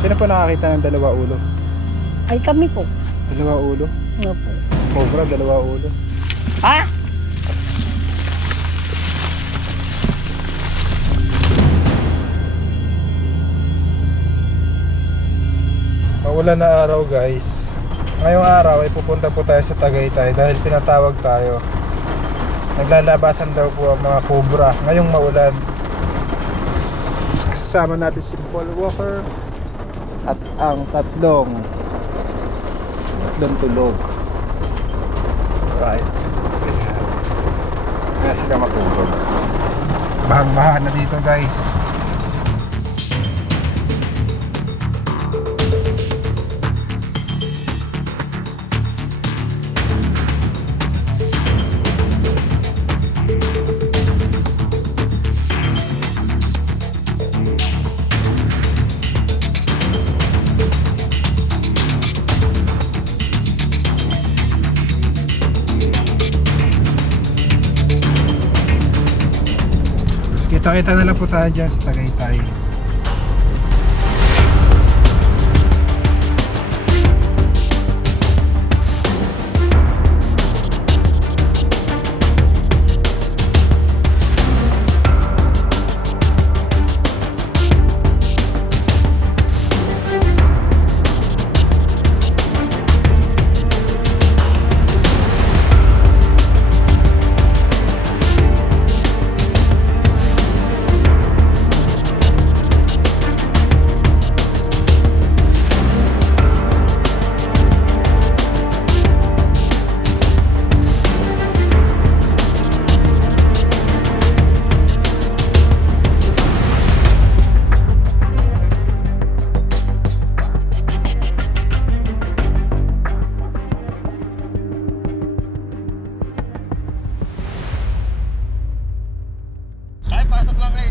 Sino po nakakita ng dalawa ulo? Ay kami po. Dalawa ulo? Ano po? Cobra, dalawa ulo. Ha? Maulan na araw guys. Ngayong araw ay pupunta po tayo sa Tagaytay dahil pinatawag tayo. Naglalabasan daw po ang mga cobra ngayong maulan. Kasama natin si Paul Walker at ang tatlong tulog. Right. Kaya sila matulog. Bahang-baha na dito guys. Kita-kita na lang po tayo dyan sa Tagaytay.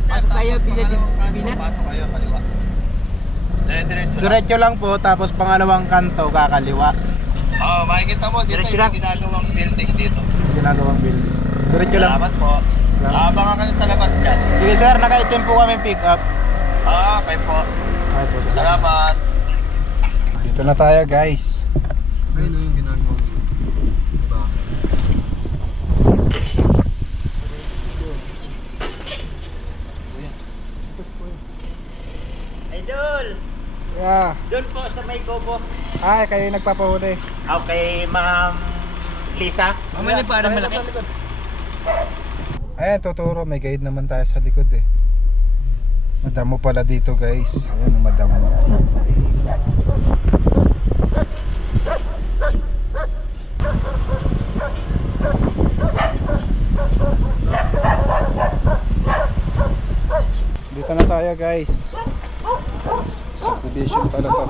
Pasok kayo, Binat. Pasok kayo, kaliwa. Diretso lang. Diretso lang po, tapos pangalawang kanto kakaliwa. Oo, makikita mo dito Diretso yung lang. ginagawang building dito. Ginagawang building. Diretso lang. Salamat po. Salamat. Abangan kayo sa labas dyan. Sige sir, nakaitim po kami pick up. Kayo po. Ay po, salamat. Salamat. Dito na tayo guys. Ayun yung ginagawa. Diba? Idol! Yeah. Doon po sa may Kobo. Ay, kayo yung nagpapahuli. Okay, Ma'am Lisa. Mamaya pa rin malaki. Ayan, tuturo. May guide naman tayo sa likod eh. Madamo pala dito guys. Ayan, madamo. Dito na tayo guys. Subdivision pala to.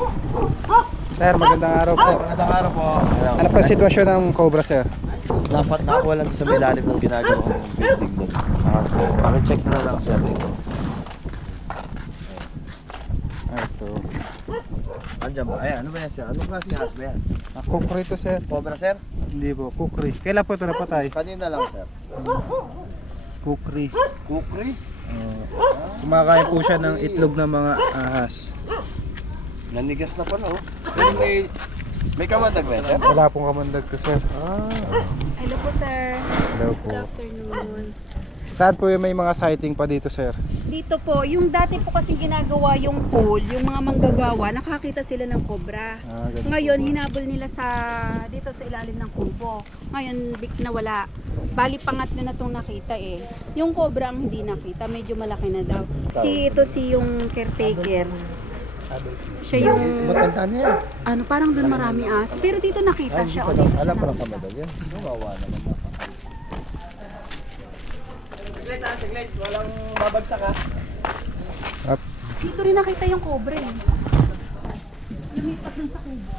Sir, magandang araw po. Magandang araw po. Ano po ang sitwasyon ng Cobra sir? Dapat nakuha lang sa may lalim ng ginagawang building doon. Paki-check na lang sir dito. Ito. Andiyan ba? Ayan, ano ba yan sir? Anong klaseng ahas ba yan? Kukri to sir. Cobra sir? Hindi po, kukri. Kailan po ito napatay? Kanina lang sir. Kukri. Kukri? Kumakain po siya ng itlog ng mga ahas. Nanigas na pala oh. Pero may kamandag ba yan sir? Wala pong kamandag to sir. Hello po, sir. Hello po. Good afternoon. Saan po yung may mga sighting pa dito sir? Dito po, yung dati po kasing ginagawa yung pool, yung mga manggagawa, nakakita sila ng cobra. Ganun Ngayon, po ba? hinabol nila dito sa ilalim ng kubo. Ngayon, nawala. Bali, pangatlo na itong nakita eh. Yung cobra ang hindi nakita, medyo malaki na daw. Ito si yung caretaker. Siya yung, Matanda na yan. ano, parang doon marami as. Pero dito nakita siya. o dito siya Alam pa lang nakita. kamandag yan. Kawawa naman na. Saglit, walang babagsak ha. Up. Dito rin nakita yung cobra eh. Lumipat dun sa kubo.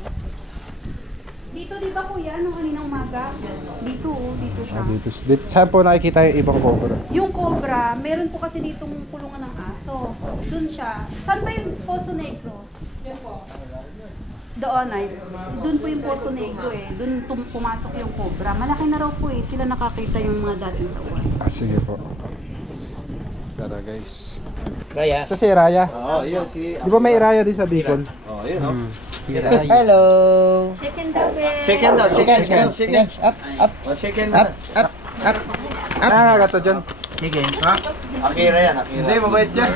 Dito di ba kuya, nung kaninang umaga? Dito dito siya. Dito. Saan po nakikita yung ibang cobra? Yung cobra, meron po kasi ditong kulungan ng aso. Doon siya. Saan ba yung Poso Negro? Yan po. Doon ay. Doon po yung Poso Negro eh. Doon pumasok yung cobra. Malaki na raw po eh. Sila nakakita yung mga dating taon. Sige po. Tara guys. Kaya. Ito si Raya. Oo, yun si... Di ba may Raya din sa Bicol? Oo, yun oh. Hello. Chicken daw, be. Shake hands daw, shake hands, shake hands. Up, up. Oh, shake hands. Up, up, up. Ah, gato dyan. Sige. Akira yan, Akira. Hindi, mabait yan.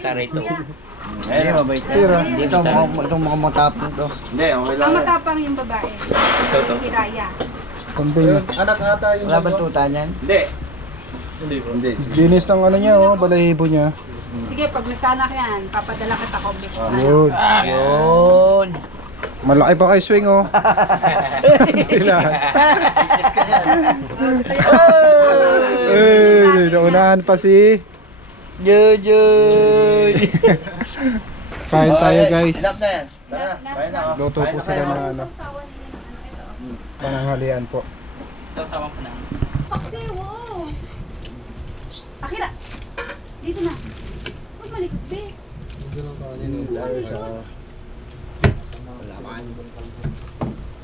Tara ito. Hindi, mabait yan. Tira. Dito, itong mga matapang to. Hindi, okay lang. Ang yan. matapang yung babae. Si Raya. Kambing. Wala ba tuta niyan? Hindi. Hindi. Dinis ng ano niya, oh, balahibo niya. Sige, pag nagkanak yan, papadala kita ko. Yun. Yun. Malaki pa kay swing, oh. Kailangan. Eh, naunahan pa si... Jujun. Kain tayo, guys. Enough na yan. Tara, kain na. oh. Luto po sila ng ano, pananghalian po. Sasawang ko na. Paksi, wow. Akira, dito na. Huwag malikot, be.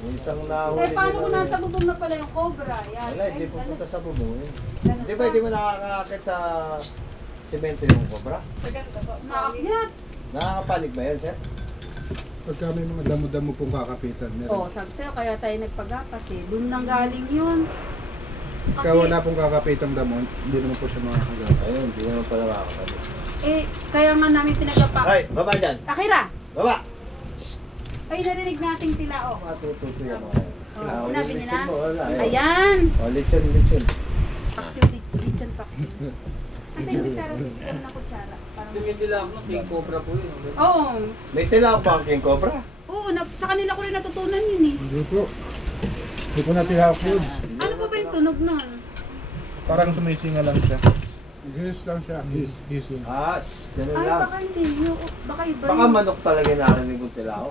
Yung isang nahuli. Eh, paano kung nasa bubong na pala yung cobra? Yan. Wala, hindi pupunta sa bubong eh. Ganun Di pa. ba hindi mo nakakakit sa semento yung cobra? Naakyat. Nakakapanig ba yan, sir? Pagka may mga damo-damo pong kakapitan, Oh, sabi sa'yo, kaya tayo nagpagapas eh. Doon nang galing yun. Pagka wala pong kakapitang damo, hindi naman po siya makakagat. Ayun, hindi naman pala makakapanig. Eh, kaya nga namin pinagapak. Ay, baba dyan! Akira! Baba! Ay, narinig nating tila, oh. Matututo yan mga yan. Oh, sinabi niya na? Wala, eh. Ayan! Oh, lechon, lechon. Paksiw, lechon paksiw. Kasi yung kutsara, bibigyan mo ng kutsara. Parang... Tumindi lang ako, king cobra po yun. Oo. May tila ba ang king cobra? Oo, sa kanila ko rin natutunan yun eh. Hindi po. Hindi po natin hawak yun. Ano pa ba yung tunog nun? Parang sumisinga lang siya. His lang siya. His yun. Ah, ganun Ay, lang. baka hindi. Baka iba Baka yun. manok talaga yung narinig kong tilao.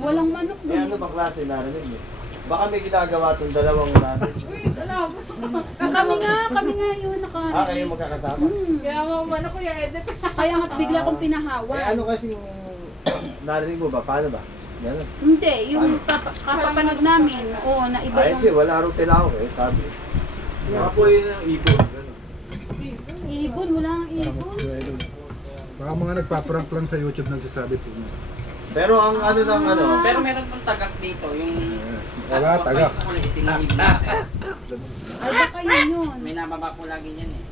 Walang manok Eh dun. ano ba klase narinig mo? Baka may ginagawa itong dalawang narinig. Kami nga yun. Ah, kayo magkakasama? Kaya nga't bigla akong pinahawa. Eh ano kasi yung narinig mo ba? Paano ba? Ganun. Hindi, yung kapapanood namin, oo, na iba Ay, hindi. yung Wala rin tilao eh. Sabi. Baka po yun ang ibon. Ganun. ibon, wala ang ibon. Baka mga nagpaprank lang sa YouTube nagsasabi po. Pero ang ano ng ano, Pero meron pong tagak dito, yung... Wala, tagak. Kulay itim na ibon. Ay, baka yun yun. May nababa po lagi yan eh.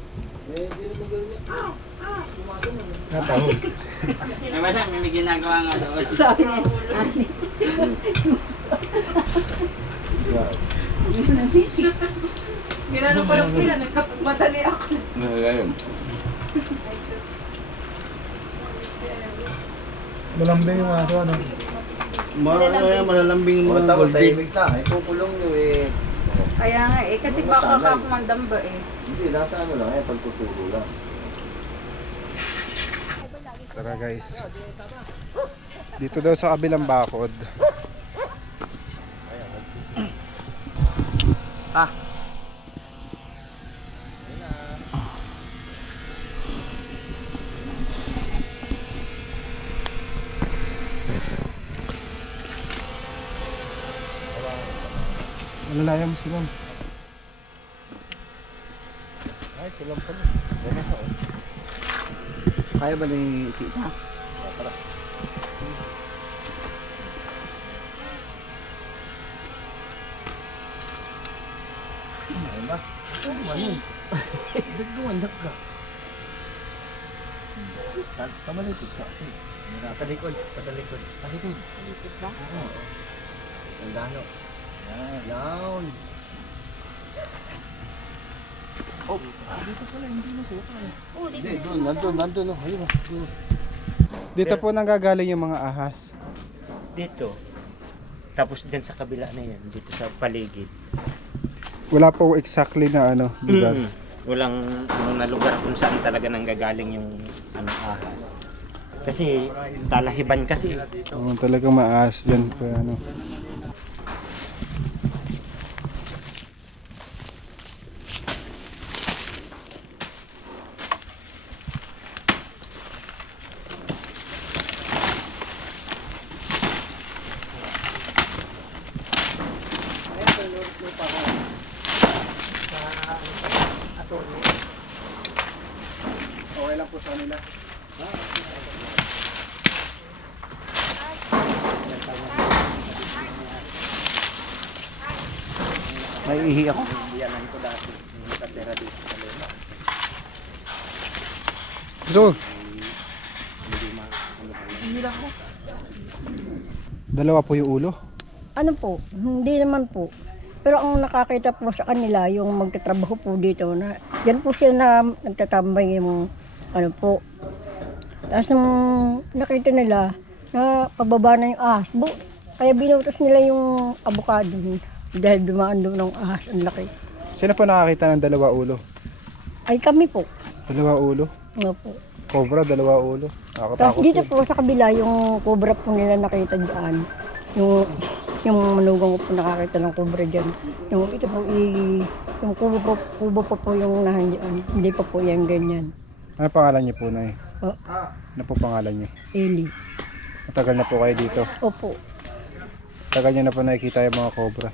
Natahog. May wala, may ginagawa nga doon. Sabi niya, ani. Ginano pa lang kaya, nagkamadali ako. Malambing yung aso, ano? malalambing mga gold tahimik na. Ay, kukulong nyo eh. Kaya nga eh, kasi baka kakumandam ba eh. Hindi, nasa ano lang eh, pagtuturo lang. Tara guys. Dito daw sa kabilang bakod. Malalayan mo si ma'am. Ay, tulang pa na. Ganun ka oh. Kaya ba ni kita? Ayun ba? Nagdumandak ka. Tamalikod ka. Patalikod. Patalikod. Patalikod. Patalikod ba? Oo. Ang gano. Yan. Oh, dito pala hindi nasuka eh. Oo, dito Hindi, sa doon, nandun, oh. Ayun, doon. Dito po nanggagaling yung mga ahas. Dito. Tapos dyan sa kabila na yan, dito sa paligid. Wala po exactly na ano, lugar. Walang mga lugar kung saan talaga nanggagaling yung ano, ahas. Kasi talahiban kasi. Oo, talagang maahas dyan po ano. po sa kanila. May ihi ako. Diyanan ko dati. Nakatira dito sa luma. Ito. Dalawa po yung ulo. Ano po, hindi naman po. Pero ang nakakita po sa kanila, yung magtatrabaho po dito, na yan po sila na nagtatambay yung ano po. Tapos nung nakita nila, na pababa na yung ahas, kaya binutas nila yung avocado dahil dumaan doon ng ahas, ang laki. Sino po nakakita ng dalawa ulo? Ay kami po. Dalawa ulo? Ano po. Cobra, dalawa ulo. Tapos Nakakatakot dito po. po sa kabila, yung cobra po nila nakita dyan. Yung manugang ko po nakakita ng cobra dyan. Yung ito po, yung kubo po yung nahandyan. Hindi pa po yan ganyan. Ano pangalan niyo po, Nay? Oh, Ano po pangalan niyo? Eli. Matagal na po kayo dito. Opo. Tagal niyo na po nakikita yung mga cobra.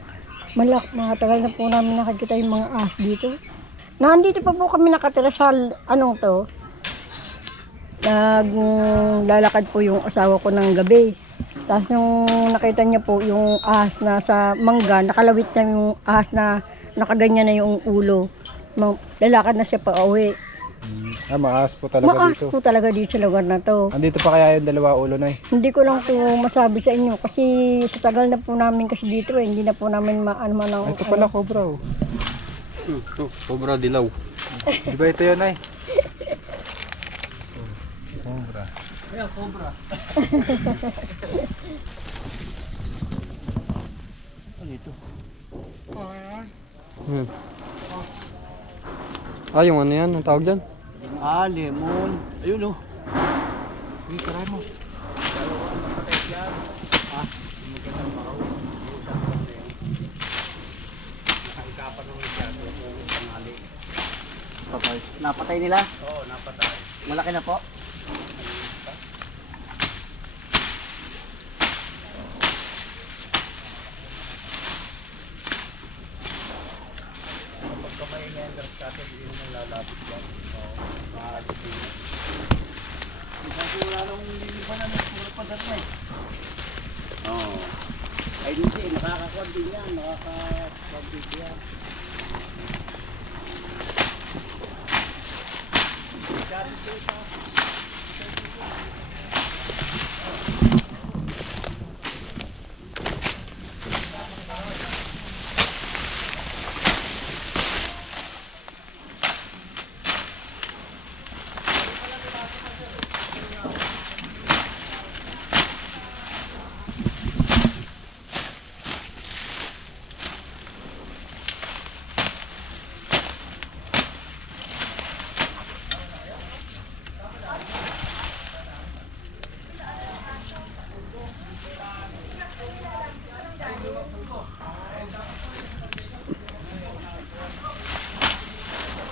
Matagal na po namin nakikita yung mga ahas dito. Nandito pa po kami nakatira sa anong to. Naglalakad po yung asawa ko ng gabi. Tapos yung nakita niya po yung ahas na sa mangga, nakalawit na yung ahas na nakaganyan na yung ulo. Lalakad na siya pa uwi. Maas po talaga Maas dito. po talaga dito sa lugar na to. Andito pa kaya yung dalawa ulo, Nay? Hindi ko lang po masabi sa inyo kasi sa tagal na po namin kasi dito hindi na po namin maano man ang Ito pala cobra, oh. Ito, sobra dilaw. Di ba ito yun, Nay? Cobra. Yung ano yan? Ang tawag dyan? Lemon. Ayun oh. Uy, try mo. Napatay nila? Oo, napatay. Malaki na po? Oo. Ay hindi, nakakakuha din yan. Nakakakuha din yan.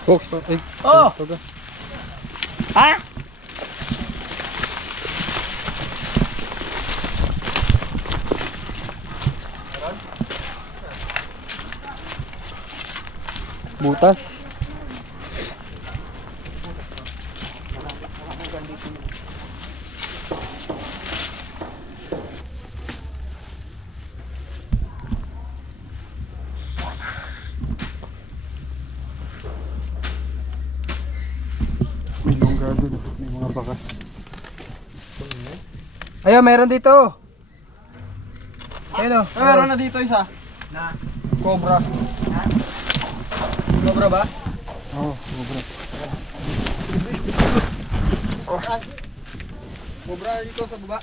Fox, ay. Oh! Toga. Ha? Butas. May longga doon, may mga bakas. Ayun, meron dito. Ayun, oh. Meron na dito isa. Cobra. Cobra ba? Oo, cobra. Cobra dito sa baba.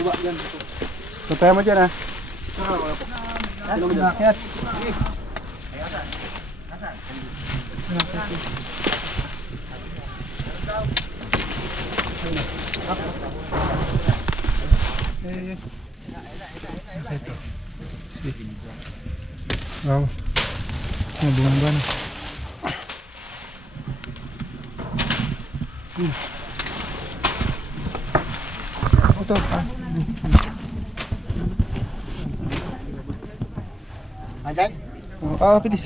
Baba yan. Tutaya mo dyan, ha? Nakakit. Ito. Wow. Nabunga na. Ito. Andyan? Bilis.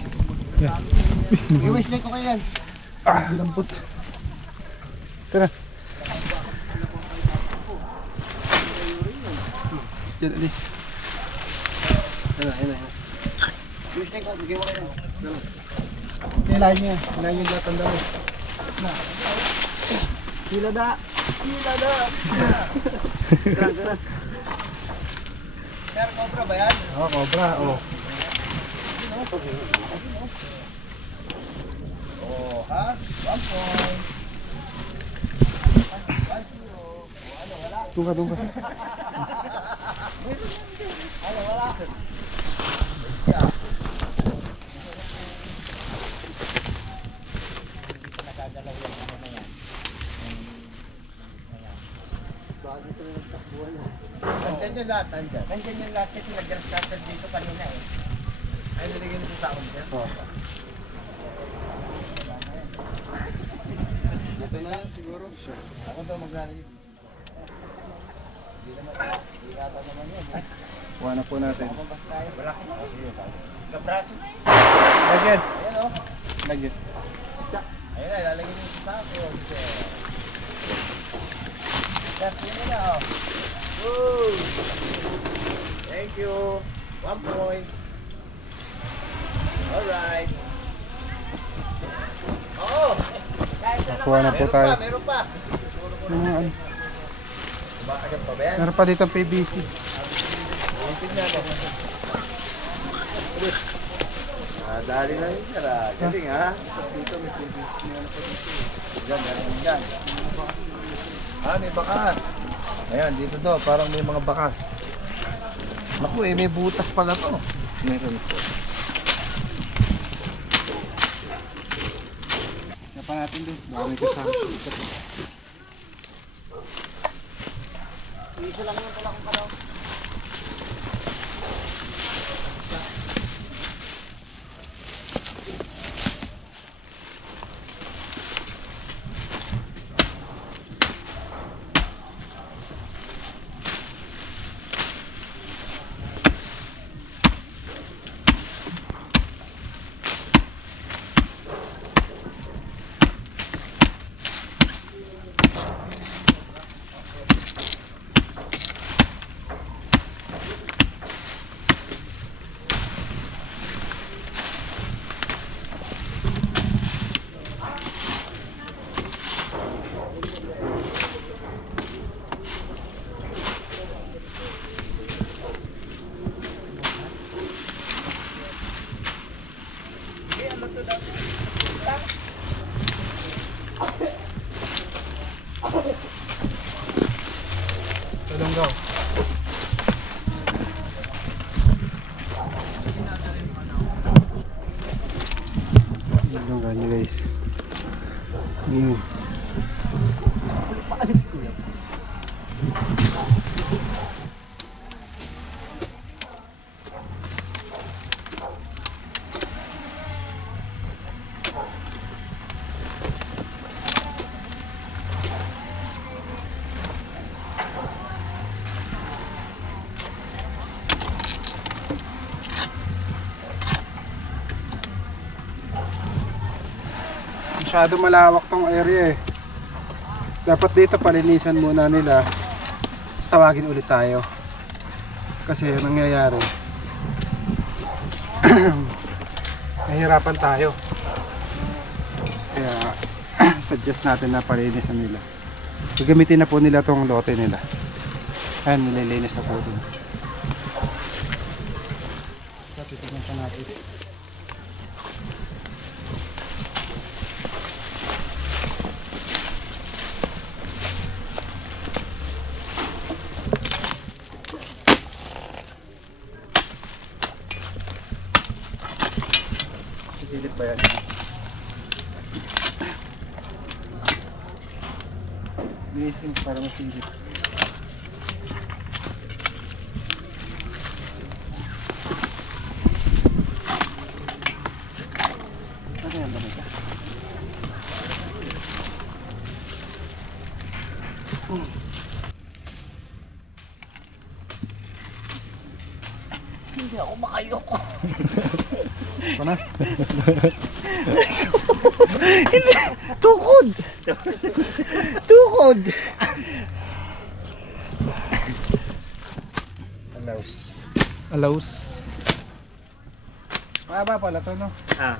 Yeah. I-wish ko kayo yan. Lambot. Tara. Diyan, alis. Ayun. Hilahin niya. Hilahin yung latanda mo. Hila da. Sir, cobra ba yan? Oo, cobra. Oo. Oo, ha? 1 point. Doon ka. Nandiyan yung lahat, nandiyan. Nandiyan yung lahat kasi nag-started dito kanina eh. Ay, nilagyan nito sa akin dyan. Oo. Ito na yan siguro. Ako daw mag-rally. Kuha na po natin. Kabraso. Lagyan. Ayan o. Lagyan. Ayun na, lalagyan nito sa akin. Sir, yun na o. Woo! Thank you. 1 point. Alright. Oo. Kuha na po tayo. Meron pa. Mga ano. Bakagad pa ba yan? Meron pa dito ang PVC. Tingnan mo. Dali na yun, sir. Galing, ha? Dito, may PVC. Diyan. May bakas. Ayan, dito to. Parang may mga bakas. Naku, may butas pala to. Meron po. Napa natin doon. Baka may kasama. Talonggaw. Talonggaw niyo guys. Masyado malawak tong area eh. Dapat dito palinisan muna nila. Tapos tawagin ulit tayo. Kasi yung nangyayari nahihirapan tayo. Kaya suggest natin na palinisan nila. Gagamitin na po nila tong lote nila. Ayan, nililinis na po dun. Titignan pa natin. Sisilip ba yan? Linisin para masilip. Ano yan ba nito? Hindi ako makayoko. Ano na? Tukod! Tukod! Allows. Maba pala to, no? Ah.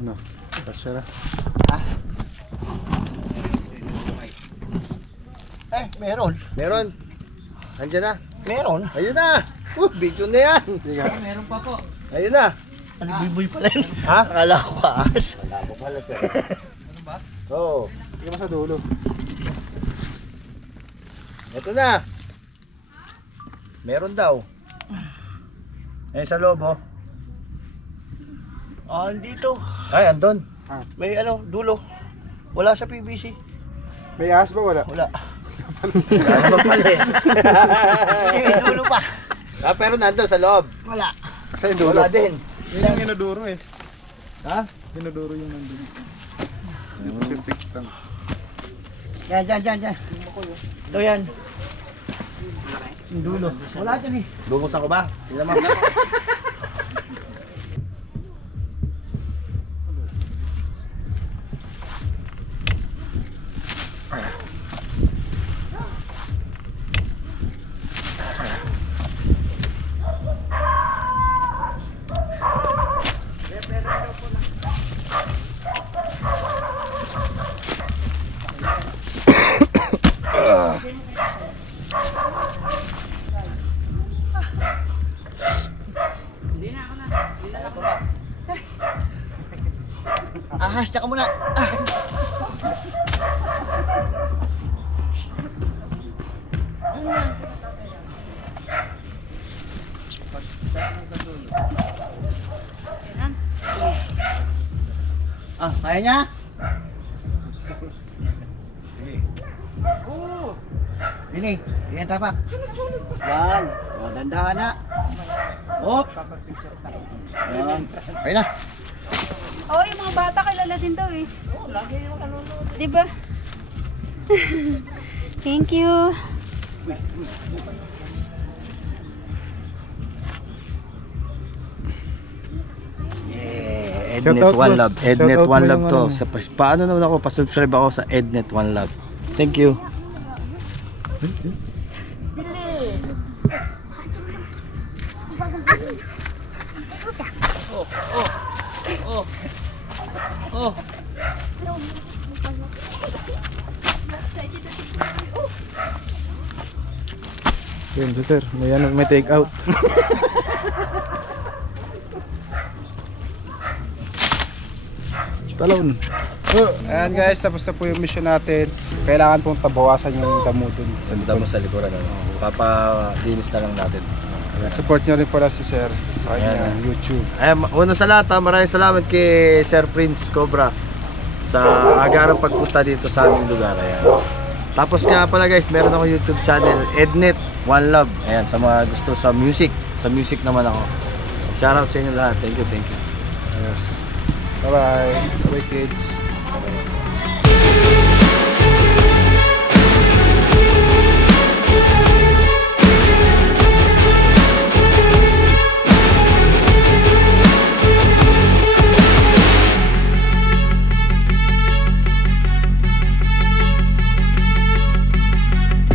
Ano? Kasya na. Meron. Meron. Andiyan na. Meron. Ayun na. Video na yan. Meron pa po. Ayun na. Ano, biboy pala yun? Ha? Akala ko kaas. Wala ko pala siya. Ano ba? Oo. Hindi ka sa dulo. Ito na. Meron daw. Ayun sa loob, oh. Ah, dito. Ay, andun. May ano, dulo. Wala sa PVC. May ahas ba? Wala. Wala. Wala naman pala eh. Hindi, may dulo pa. Ah, pero nandun sa loob. Wala. Sa dulo. Wala din. Yun yung inuduro eh. Ha? Inuduro yung nandun. Yan, dyan. Ito yan. Yung dulo. Wala dyan eh. Bubuksan ko ba? Tingnan mo. Ahas, tsaka muna. Ah. Ah, kaya niya? Dini, yan tapak. Yan. O, dandahan na. Hop. Yan. Kaya na. Oo, yung mga bata kilala din daw eh. Oo, lagi yung nanonood. Diba? Thank you. Yeah, Shout Ednet out, One boss. Love. Shout Ednet out mo One yung Love to. ano. Sa, paano naman ako, pasubscribe ako sa Ednet One Love. Thank you. Yun, so sir. May take out. Talon. So, ayan guys, tapos na po yung mission natin. Kailangan pong tabawasan yung damo dun. Sanda mo sa likuran. Ano? Papadinis na lang natin. Support nyo rin pala si sir sa kanyang Ayan. YouTube. Ay, una sa lahat, maraming salamat kay Sir Prince Cobra sa agarang pagpunta dito sa aming lugar. Ayan. Tapos nga pala guys, meron ako YouTube channel, Ednet One Love. Ayan, sa mga gusto sa music naman ako. Shoutout sa inyo lahat. Thank you. Yes. Bye-bye. Bye-bye kids.